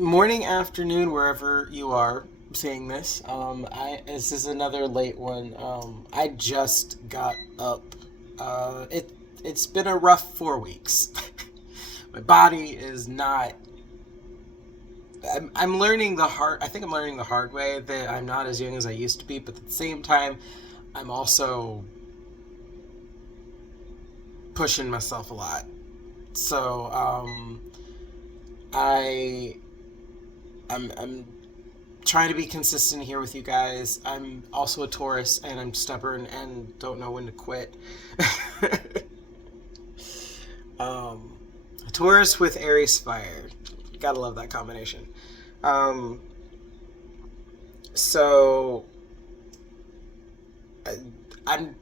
Morning, afternoon, wherever you are seeing this. This is another late one. I just got up. It's been a rough 4 weeks. My body is not. I'm learning the hard. I think I'm learning the hard way that I'm not as young as I used to be, but at the same time, I'm also pushing myself a lot. So I I'm trying to be consistent here with you guys. I'm also a Taurus and I'm stubborn and don't know when to quit. um, a Taurus with Aries fire. Gotta love that combination. Um, so I, I'm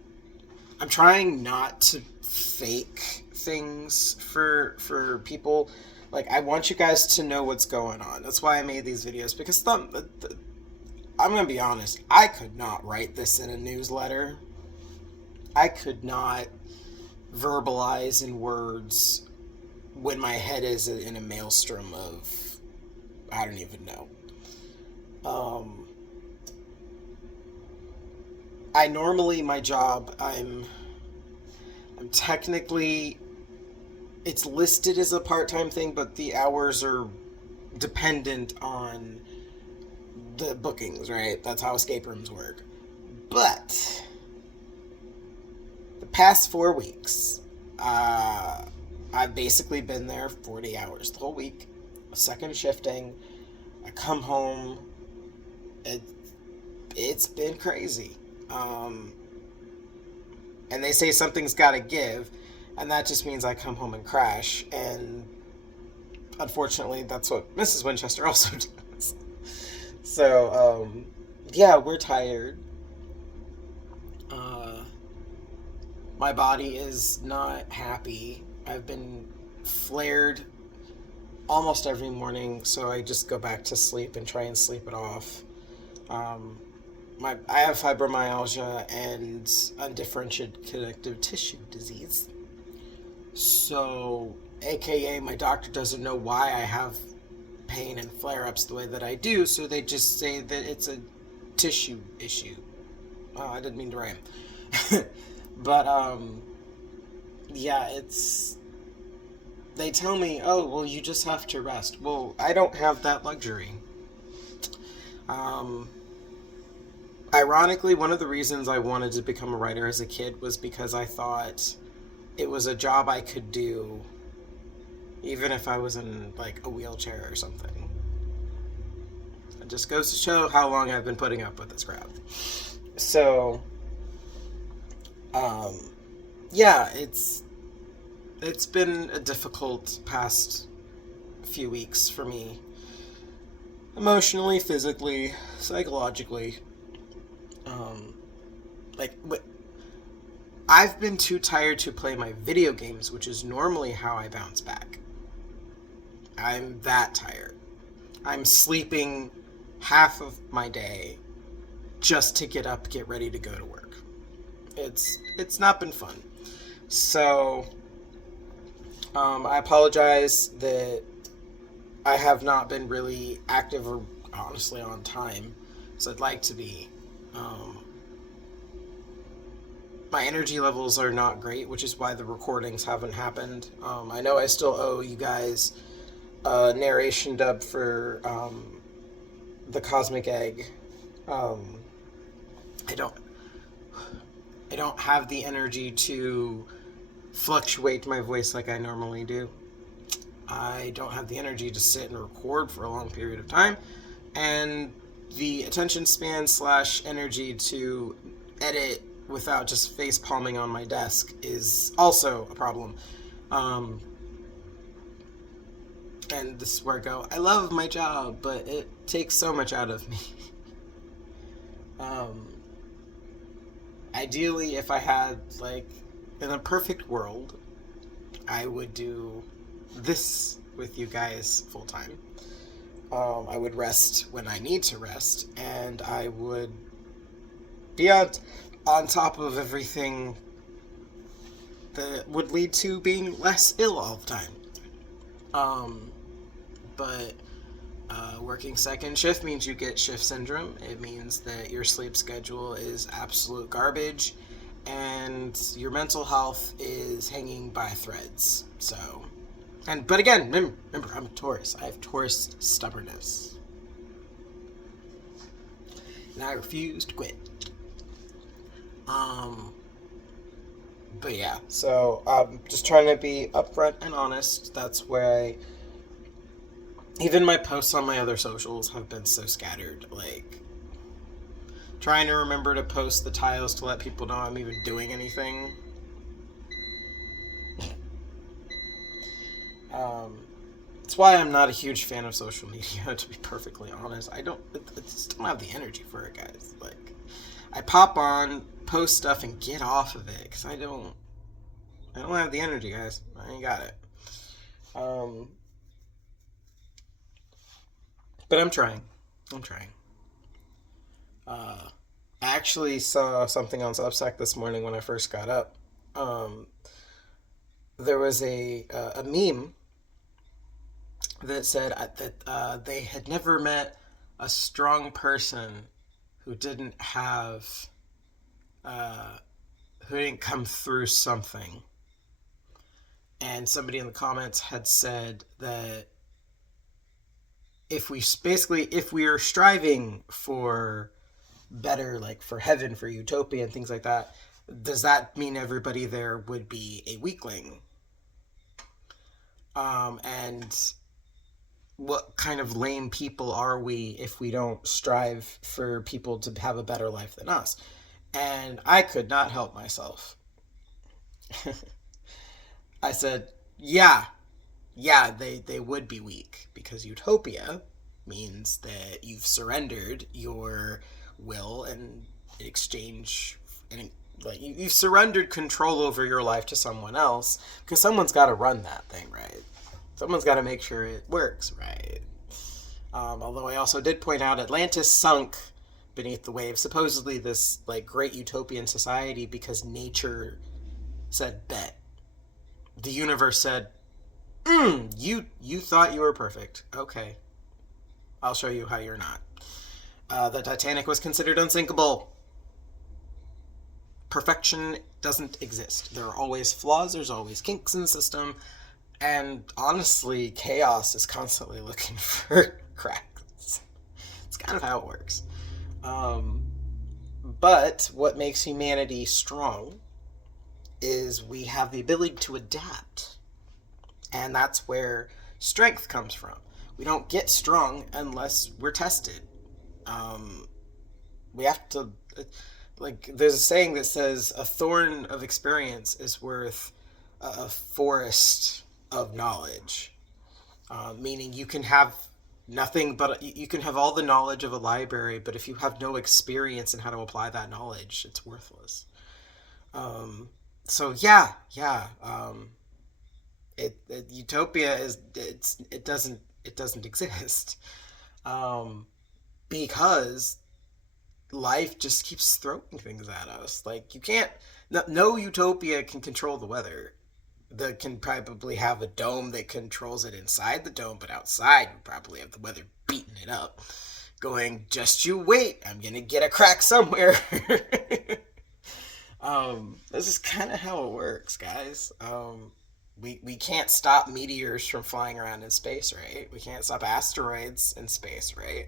I'm trying not to fake things for people. Like I want you guys to know what's going on. That's why I made these videos because I'm gonna be honest. I could not write this in a newsletter. I could not verbalize in words when my head is in a maelstrom of I don't even know. Um, I normally my job I'm technically it's listed as a part-time thing, but the hours are dependent on the bookings, right? That's how escape rooms work. But the past 4 weeks, I've basically been there 40 hours the whole week, second shifting. I come home. It, it's been crazy. Um, and they say something's got to give, and that just means I come home and crash. And unfortunately, that's what Mrs. Winchester also does. So, yeah, we're tired. Uh, my body is not happy. I've been flared almost every morning, so I just go back to sleep and try and sleep it off. Um, I have fibromyalgia and undifferentiated connective tissue disease. So, AKA, my doctor doesn't know why I have pain and flare ups the way that I do, so they just say that it's a tissue issue. Oh, I didn't mean to rhyme. But, yeah, it's. They tell me, oh, well, you just have to rest. Well, I don't have that luxury. Um, Ironically, one of the reasons I wanted to become a writer as a kid was because I thought it was a job I could do even if I was in like a wheelchair or something. It just goes to show how long I've been putting up with this crap. So, um, yeah, it's been a difficult past few weeks for me, emotionally, physically, psychologically. Um, like I've been too tired to play my video games, which is normally how I bounce back. I'm that tired. I'm sleeping half of my day just to get up, get ready to go to work. It's not been fun. So, I apologize that I have not been really active or honestly on time, so I'd like to be. Um, my energy levels are not great, which is why the recordings haven't happened. I know I still owe you guys a narration dub for the Cosmic Egg. Um, I don't I don't have the energy to fluctuate my voice like I normally do. I don't have the energy to sit and record for a long period of time, and the attention span slash energy to edit without just face palming on my desk is also a problem. Um, and this is where I go. I love my job, but it takes so much out of me. um, Ideally, if I had like in a perfect world, I would do this with you guys full time. I would rest when I need to rest, and I would be on top of everything that would lead to being less ill all the time. Um, but Working second shift means you get shift syndrome. It means that your sleep schedule is absolute garbage and your mental health is hanging by threads. So, but again, remember, I'm a Taurus. I have Taurus stubbornness. And I refuse to quit. But yeah, so I'm just trying to be upfront and honest. That's where even my posts on my other socials have been so scattered. Like, trying to remember to post the tiles to let people know I'm even doing anything. That's why I'm not a huge fan of social media, to be perfectly honest. I just don't have the energy for it, guys. Like, I pop on, post stuff, and get off of it, because I don't have the energy, guys. I ain't got it. But I'm trying. I actually saw something on Substack this morning when I first got up. There was a meme that said that they had never met a strong person who didn't have who didn't come through something. And somebody in the comments had said that if we are striving for better, like for heaven, for utopia and things like that, does that mean everybody there would be a weakling? And what kind of lame people are we if we don't strive for people to have a better life than us? And I could not help myself. I said, yeah, they would be weak, because utopia means that you've surrendered your will and in exchange, and like you've surrendered control over your life to someone else, because someone's got to run that thing, right? Someone's got to make sure it works, right? Although I also did point out Atlantis sunk beneath the waves, supposedly this like great utopian society, because nature said bet. The universe said, you thought you were perfect. Okay. I'll show you how you're not. The Titanic was considered unsinkable. Perfection doesn't exist. There are always flaws, there's always kinks in the system, and honestly, chaos is constantly looking for cracks. It's kind of how it works. But what makes humanity strong is we have the ability to adapt. And that's where strength comes from. We don't get strong unless we're tested. We have to, like, there's a saying that says a thorn of experience is worth a forest of knowledge. Meaning you can have nothing but, you can have all the knowledge of a library, but if you have no experience in how to apply that knowledge, it's worthless. So yeah. Utopia it doesn't exist, because life just keeps throwing things at us. Like, you can't, no utopia can control the weather. That can probably have a dome that controls it inside the dome, but outside we probably have the weather beating it up, going, just you wait, I'm gonna get a crack somewhere. This is kind of how it works, guys. We can't stop meteors from flying around in space, right? We can't stop asteroids in space, right?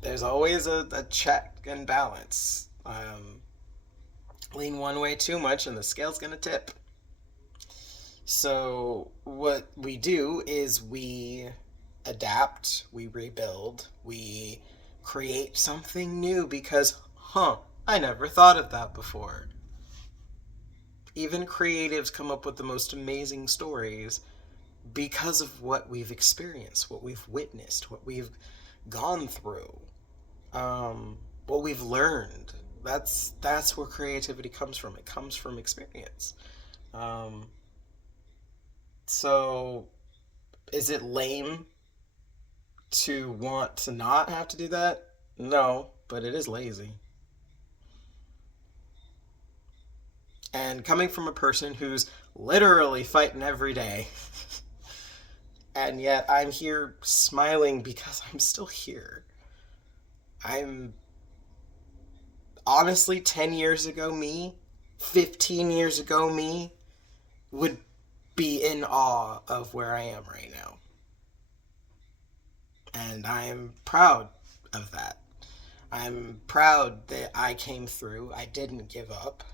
There's always a check and balance. Lean one way too much and the scale's gonna tip. So what we do is we adapt, we rebuild, we create something new, because, I never thought of that before. Even creatives come up with the most amazing stories because of what we've experienced, what we've witnessed, what we've gone through, what we've learned. That's where creativity comes from. It comes from experience. So, is it lame to want to not have to do that? No, but it is lazy. And coming from a person who's literally fighting every day, And yet I'm here smiling because I'm still here. I'm honestly 10 years ago me, 15 years ago me would be in awe of where I am right now. And I'm proud of that. I'm proud that I came through. I didn't give up.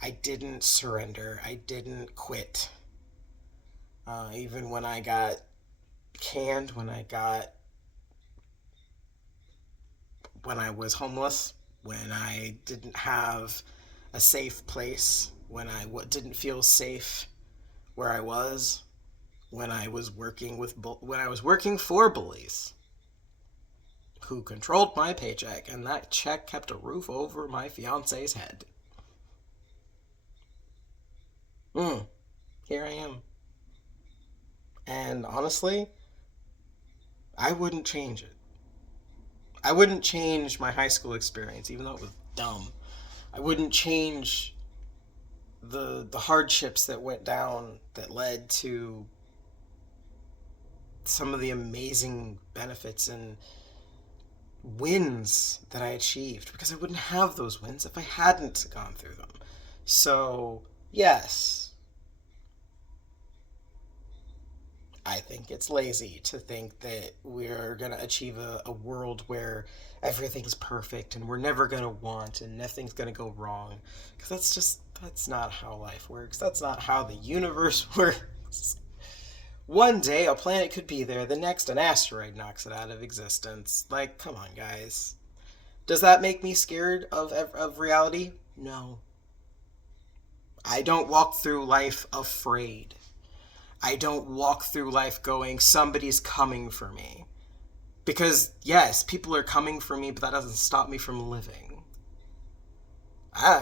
I didn't surrender. I didn't quit. Even when I got canned, when I was homeless, when I didn't have a safe place, when I didn't feel safe where I was, when I was working for bullies who controlled my paycheck, and that check kept a roof over my fiance's head. Mm, here I am. And honestly, I wouldn't change it. I wouldn't change my high school experience, even though it was dumb. I wouldn't change the hardships that went down that led to some of the amazing benefits and wins that I achieved, because I wouldn't have those wins if I hadn't gone through them. So, yes, I think it's lazy to think that we're going to achieve a world where everything's perfect and we're never going to want and nothing's going to go wrong. Because that's not how life works. That's not how the universe works. One day a planet could be there, the next an asteroid knocks it out of existence. Like, come on, guys. Does that make me scared of reality? No. I don't walk through life afraid. I don't walk through life going, somebody's coming for me. Because, yes, people are coming for me, but that doesn't stop me from living.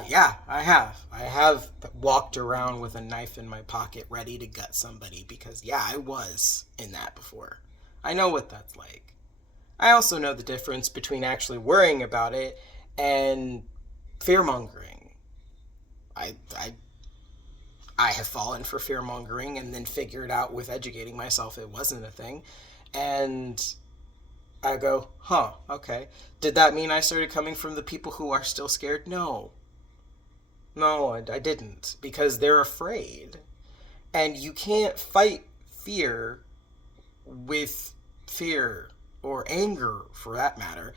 Yeah, I have. I have walked around with a knife in my pocket ready to gut somebody because, yeah, I was in that before. I know what that's like. I also know the difference between actually worrying about it and fear mongering. I I have fallen for fear mongering and then figured out with educating myself it wasn't a thing. And I go, huh, okay. Did that mean I started coming from the people who are still scared? No. No, I didn't. Because they're afraid. And you can't fight fear with fear or anger, for that matter.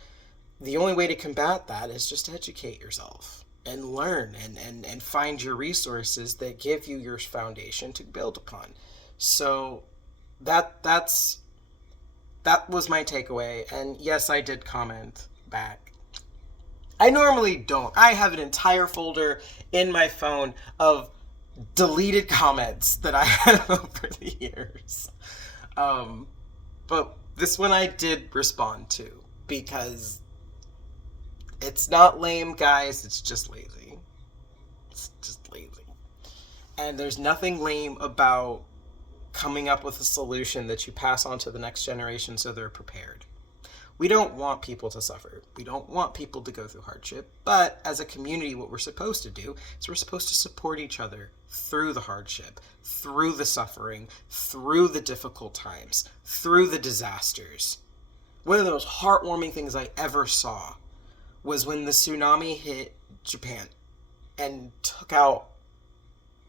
The only way to combat that is just to educate yourself and learn and find your resources that give you your foundation to build upon. So that's that was my takeaway. And yes, I did comment back. I normally don't. I have an entire folder in my phone of deleted comments that I had over the years. Um, but this one I did respond to because it's not lame, guys. It's just lazy. It's just lazy. And there's nothing lame about coming up with a solution that you pass on to the next generation so they're prepared. We don't want people to suffer. We don't want people to go through hardship. But as a community, what we're supposed to do is we're supposed to support each other through the hardship, through the suffering, through the difficult times, through the disasters. One of the most heartwarming things I ever saw was when the tsunami hit Japan and took out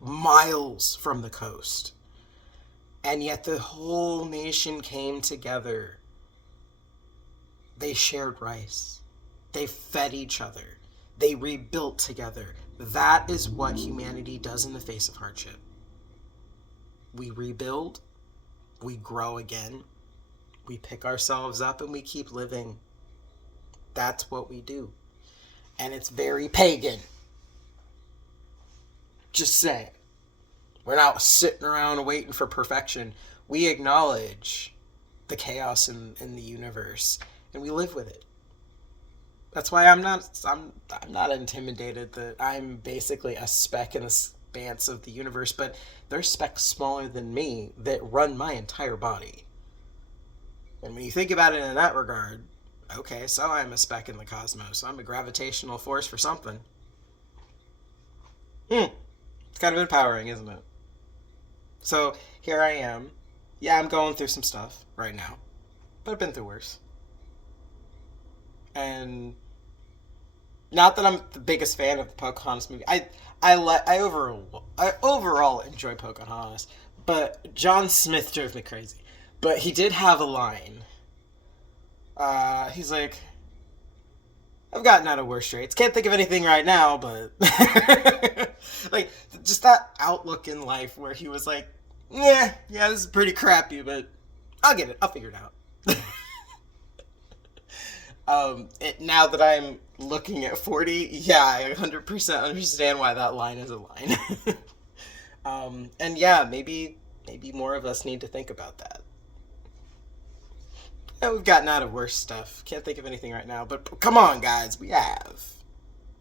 miles from the coast. And yet the whole nation came together. They shared rice. They fed each other. They rebuilt together. That is what humanity does in the face of hardship. We rebuild, we grow again, we pick ourselves up, and we keep living. That's what we do. And it's very pagan. Just saying. We're not sitting around waiting for perfection. We acknowledge the chaos in the universe, and we live with it. That's why I'm not intimidated that I'm basically a speck in the expanse of the universe, but there's specks smaller than me that run my entire body. And when you think about it in that regard, okay, so I'm a speck in the cosmos. I'm a gravitational force for something. It's kind of empowering, isn't it? So here I am, Yeah, I'm going through some stuff right now, but I've been through worse. And not that I'm the biggest fan of the Pocahontas movie. I overall enjoy Pocahontas, but John Smith drove me crazy. But he did have a line. He's like, I've gotten out of worse straits. Can't think of anything right now, but like just that outlook in life where he was like, yeah, this is pretty crappy, but I'll get it. I'll figure it out. Now that I'm looking at 40, yeah, I 100% understand why that line is a line. And yeah, maybe more of us need to think about that. Yeah, we've gotten out of worse stuff. Can't think of anything right now, but come on, guys, we have.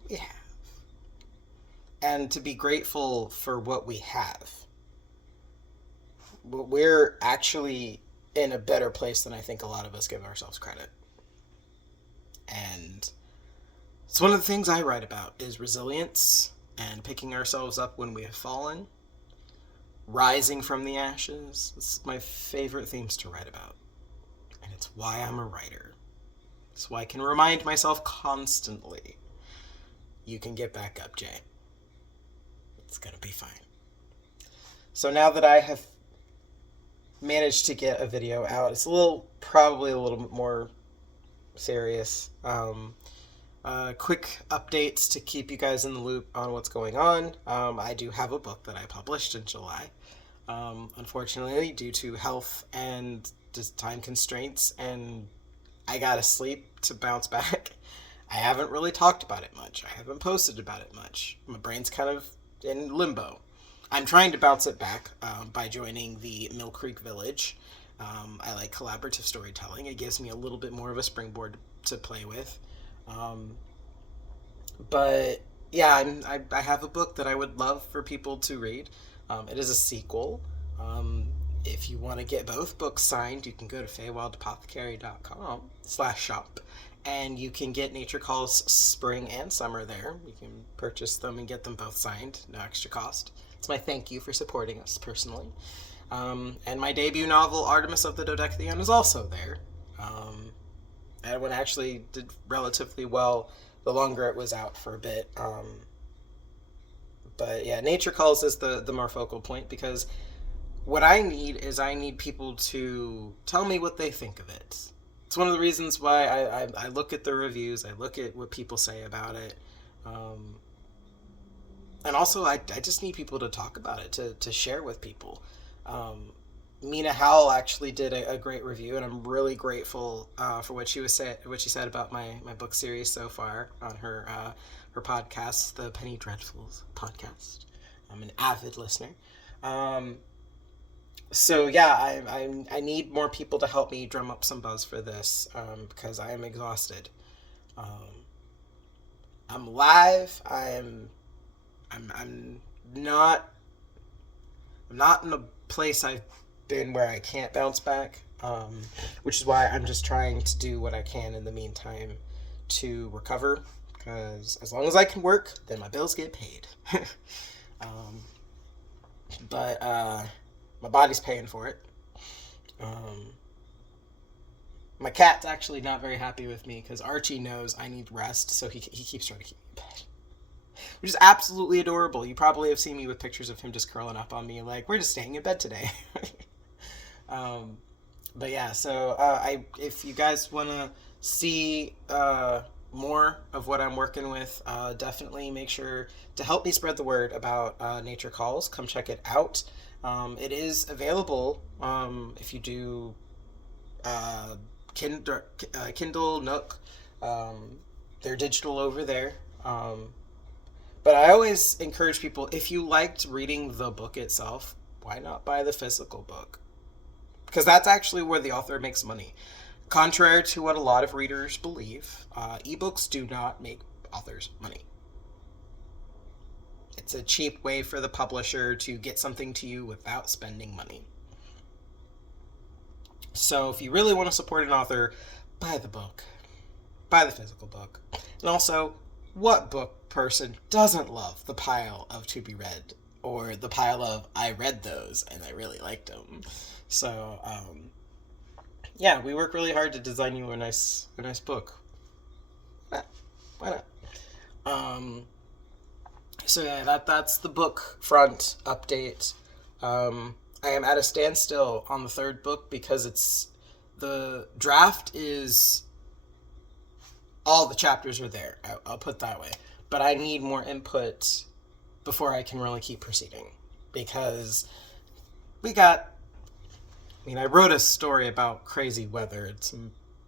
We have. And to be grateful for what we have. We're actually in a better place than I think a lot of us give ourselves credit. And it's one of the things I write about is resilience and picking ourselves up when we have fallen, rising from the ashes. It's my favorite themes to write about. And it's why I'm a writer. So I can remind myself constantly, you can get back up, Jay. It's going to be fine. So now that I have managed to get a video out, it's probably a little bit more serious. Quick updates to keep you guys in the loop on what's going on. I do have a book that I published in July. Unfortunately, due to health and just time constraints, and I gotta sleep to bounce back, I haven't really talked about it much. I haven't posted about it much. My brain's kind of in limbo. I'm trying to bounce it back by joining the Mill Creek Village. I like collaborative storytelling. It gives me a little bit more of a springboard to play with. But yeah, I have a book that I would love for people to read. It is a sequel. If you want to get both books signed, you can go to feywildapothecary.com/shop, and you can get Nature Calls Spring and Summer there. You can purchase them and get them both signed, no extra cost. It's my thank you for supporting us personally. And my debut novel, Artemis of the Dodecatheon, is also there. That one actually did relatively well the longer it was out for a bit. But yeah, Nature Calls is the more focal point, because what I need people to tell me what they think of it. It's one of the reasons why I look at the reviews, I look at what people say about it. And also, I just need people to talk about it, to share with people. Mina Howell actually did a great review, and I'm really grateful for what she said about my book series so far on her podcast, the Penny Dreadfuls podcast. I'm an avid listener. So yeah, I need more people to help me drum up some buzz for this, because I am exhausted. I'm live. I'm not in a place I've been where I can't bounce back, which is why I'm just trying to do what I can in the meantime to recover, because as long as I can work, then my bills get paid. But my body's paying for it. My cat's actually not very happy with me, because Archie knows I need rest, so he keeps trying to keep me in bed. Which is absolutely adorable. You probably have seen me with pictures of him just curling up on me like, we're just staying in bed today. But yeah, so if you guys want to see more of what I'm working with, definitely make sure to help me spread the word about Nature Calls. Come check it out. It is available if you do Kindle, Nook. They're digital over there. But I always encourage people, if you liked reading the book itself, why not buy the physical book? Because that's actually where the author makes money. Contrary to what a lot of readers believe, ebooks do not make authors money. It's a cheap way for the publisher to get something to you without spending money. So if you really want to support an author, buy the book. Buy the physical book. And also, what book person doesn't love the pile of to-be-read or the pile of I read those and I really liked them. So yeah, we work really hard to design you a nice book. Why not? Um, so yeah, that's the book front update. I am at a standstill on the third book because the draft is all the chapters are there. I'll put that way, but I need more input before I can really keep proceeding because we got. I mean, I wrote a story about crazy weather. It's a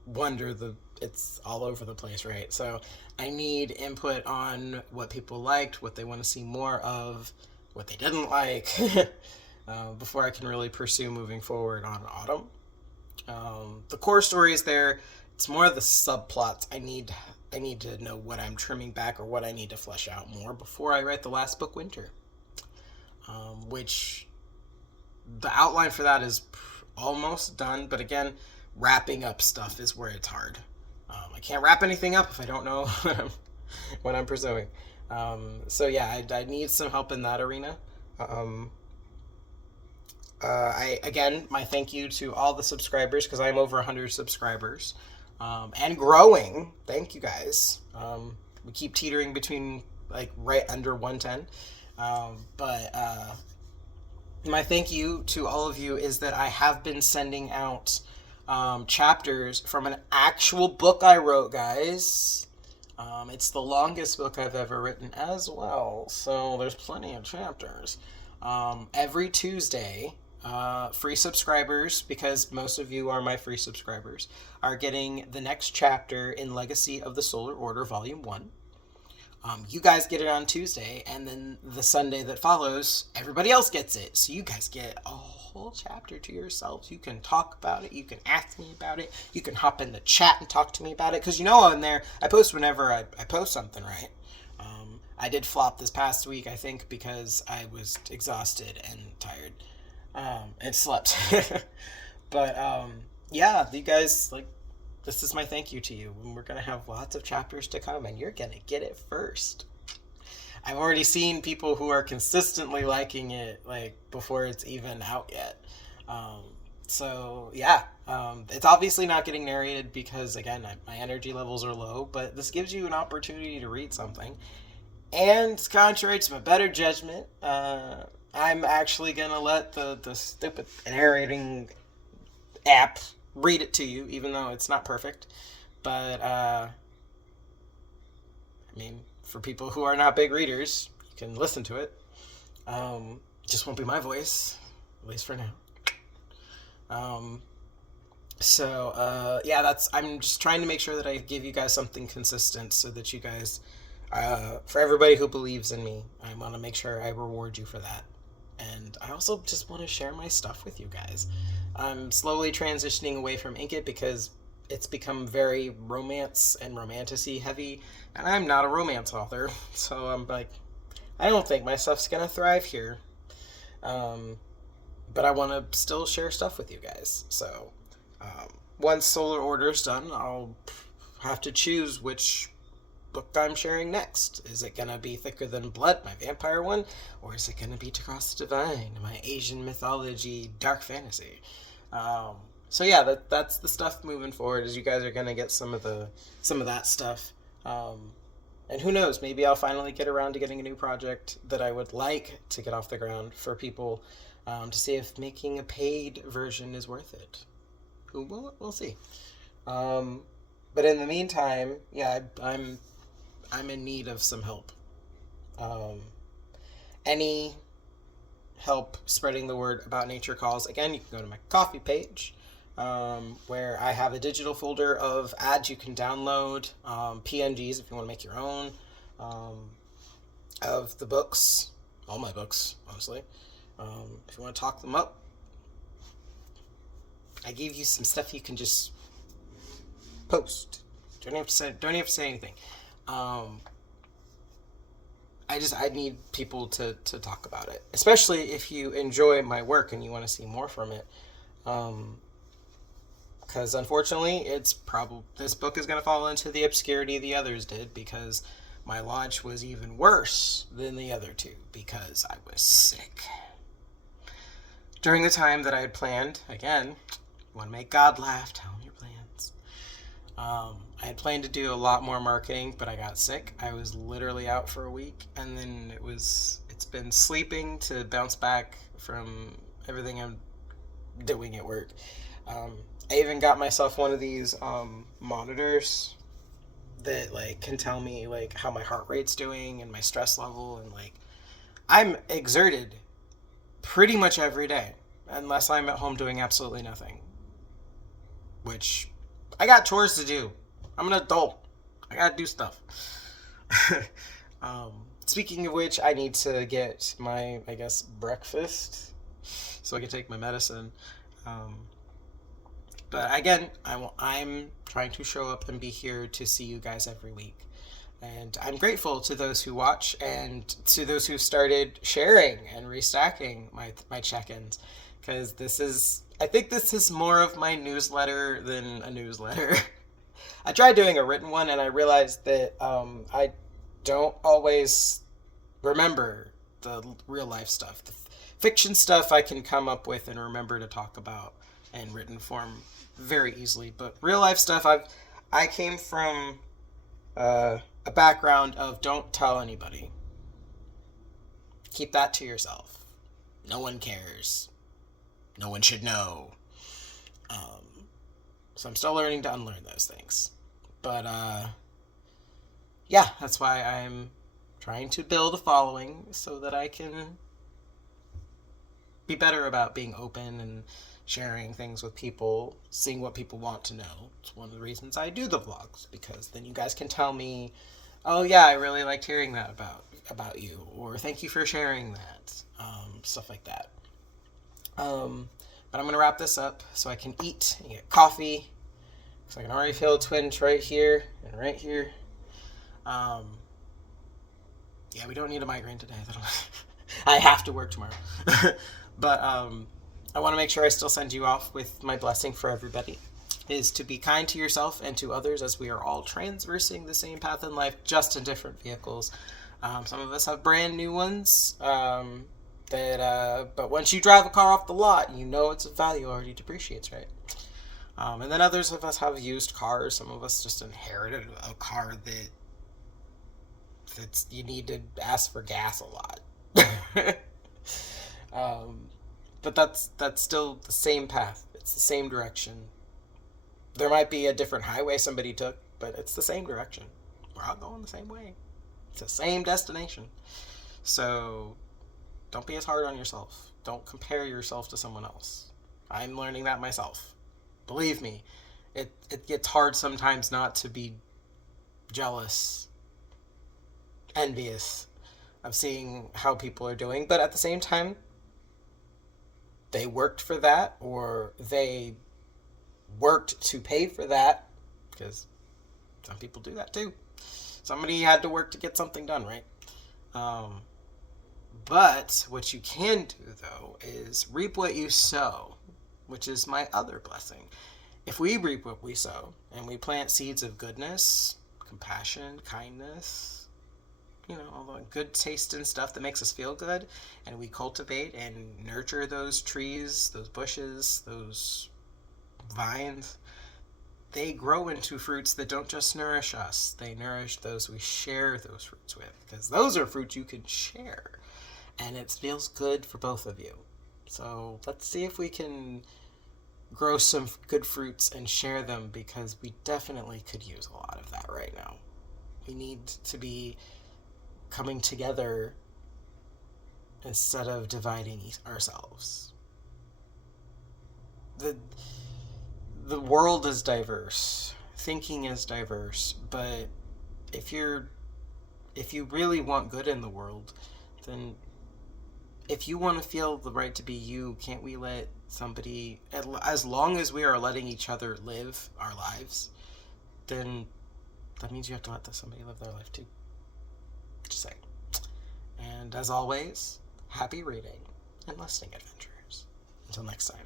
wonder it's all over the place, right? So I need input on what people liked, what they want to see more of, what they didn't like, before I can really pursue moving forward on Autumn. The core story is there. It's more of the subplots. I need to know what I'm trimming back or what I need to flesh out more before I write the last book, Winter. Which the outline for that is almost done, but again, wrapping up stuff is where it's hard. I can't wrap anything up if I don't know what I'm pursuing. So yeah, I need some help in that arena. I again, my thank you to all the subscribers because I'm over 100 subscribers and growing. Thank you guys. We keep teetering between like right under 110, but my thank you to all of you is that I have been sending out chapters from an actual book I wrote, guys. It's the longest book I've ever written as well, so there's plenty of chapters. Every Tuesday, free subscribers, because most of you are my free subscribers, are getting the next chapter in Legacy of the Solar Order, Volume 1. You guys get it on Tuesday, and then the Sunday that follows, everybody else gets it. So you guys get a whole chapter to yourselves. You can talk about it. You can ask me about it. You can hop in the chat and talk to me about it. Because you know on there, I post whenever I post something, right? I did flop this past week, I think, because I was exhausted and tired and slept. But yeah, you guys, like, this is my thank you to you. We're going to have lots of chapters to come, and you're going to get it first. I've already seen people who are consistently liking it, like, before it's even out yet. So, yeah. It's obviously not getting narrated because, again, my energy levels are low, but this gives you an opportunity to read something. And, contrary to my better judgment, I'm actually going to let the stupid narrating app read it to you, even though it's not perfect. But, I mean, for people who are not big readers, you can listen to it. Just won't be my voice, at least for now. Yeah, I'm just trying to make sure that I give you guys something consistent so that you guys, for everybody who believes in me, I want to make sure I reward you for that. And I also just want to share my stuff with you guys. I'm slowly transitioning away from Inkit because it's become very romance and romantasy heavy, and I'm not a romance author, so I'm like, I don't think my stuff's gonna thrive here. But I want to still share stuff with you guys. So once Solar Order's done, I'll have to choose which book I'm sharing next. Is it gonna be Thicker Than Blood, my vampire one, or is it gonna be To Cross the Divine, my Asian mythology dark fantasy? So yeah, that's the stuff moving forward. Is you guys are gonna get some of that stuff, and who knows? Maybe I'll finally get around to getting a new project that I would like to get off the ground for people, to see if making a paid version is worth it. We'll see. But in the meantime, yeah, I'm in need of some help. Any help spreading the word about Nature Calls, again, you can go to my Coffee page, where I have a digital folder of ads you can download, PNGs if you want to make your own, of the books, all my books, honestly. If you want to talk them up, I gave you some stuff you can just post. Don't even have to say anything. I need people to talk about it, especially if you enjoy my work and you want to see more from it. Because unfortunately, this book is going to fall into the obscurity the others did, because My launch was even worse than the other two because I was sick. During the time that I had planned, again, you want to make God laugh, tell him your plans. I had planned to do a lot more marketing, but I got sick. I was literally out for a week, and then it's been sleeping to bounce back from everything I'm doing at work. I even got myself one of these monitors that like can tell me like how my heart rate's doing and my stress level, and like I'm exerted pretty much every day unless I'm at home doing absolutely nothing, which I got chores to do. I'm an adult. I gotta do stuff. Speaking of which, I need to get my, I guess, breakfast so I can take my medicine. But again, I'm trying to show up and be here to see you guys every week. And I'm grateful to those who watch and to those who started sharing and restacking my check-ins. Because I think this is more of my newsletter than a newsletter. I tried doing a written one and I realized that I don't always remember the real life stuff. The fiction stuff I can come up with and remember to talk about in written form very easily. But real life stuff, I came from a background of don't tell anybody. Keep that to yourself. No one cares. No one should know. So I'm still learning to unlearn those things. But yeah, that's why I'm trying to build a following so that I can be better about being open and sharing things with people, seeing what people want to know. It's one of the reasons I do the vlogs, because then you guys can tell me, oh yeah, I really liked hearing that about you, or thank you for sharing that, stuff like that. But I'm going to wrap this up so I can eat and get coffee, because I can already feel a twinge right here and right here. Yeah, we don't need a migraine today. I have to work tomorrow. But I want to make sure I still send you off with my blessing for everybody, is to be kind to yourself and to others, as we are all traversing the same path in life, just in different vehicles. Some of us have brand new ones, but once you drive a car off the lot, you know its value already depreciates, right? And then others of us have used cars. Some of us just inherited a car that's you need to ask for gas a lot. But that's still the same path. It's the same direction. There might be a different highway somebody took, but it's the same direction. We're all going the same way. It's the same destination. So don't be as hard on yourself. Don't compare yourself to someone else. I'm learning that myself. Believe me, it gets hard sometimes not to be jealous, envious of seeing how people are doing, but at the same time, they worked for that, or they worked to pay for that, because some people do that too. Somebody had to work to get something done, right? But what you can do, though, is reap what you sow, which is my other blessing. If we reap what we sow, and we plant seeds of goodness, compassion, kindness, all the good taste and stuff that makes us feel good, and we cultivate and nurture those trees, those bushes, those vines, they grow into fruits that don't just nourish us. They nourish those we share those fruits with, because those are fruits you can share, and it feels good for both of you. So let's see if we can grow some good fruits and share them, because we definitely could use a lot of that right now. We need to be coming together instead of dividing ourselves. The world is diverse, thinking is diverse, but if you really want good in the world, then if you want to feel the right to be you, can't we let somebody, as long as we are letting each other live our lives, then that means you have to let somebody live their life too. Just saying. And as always, happy reading and listening adventures. Until next time.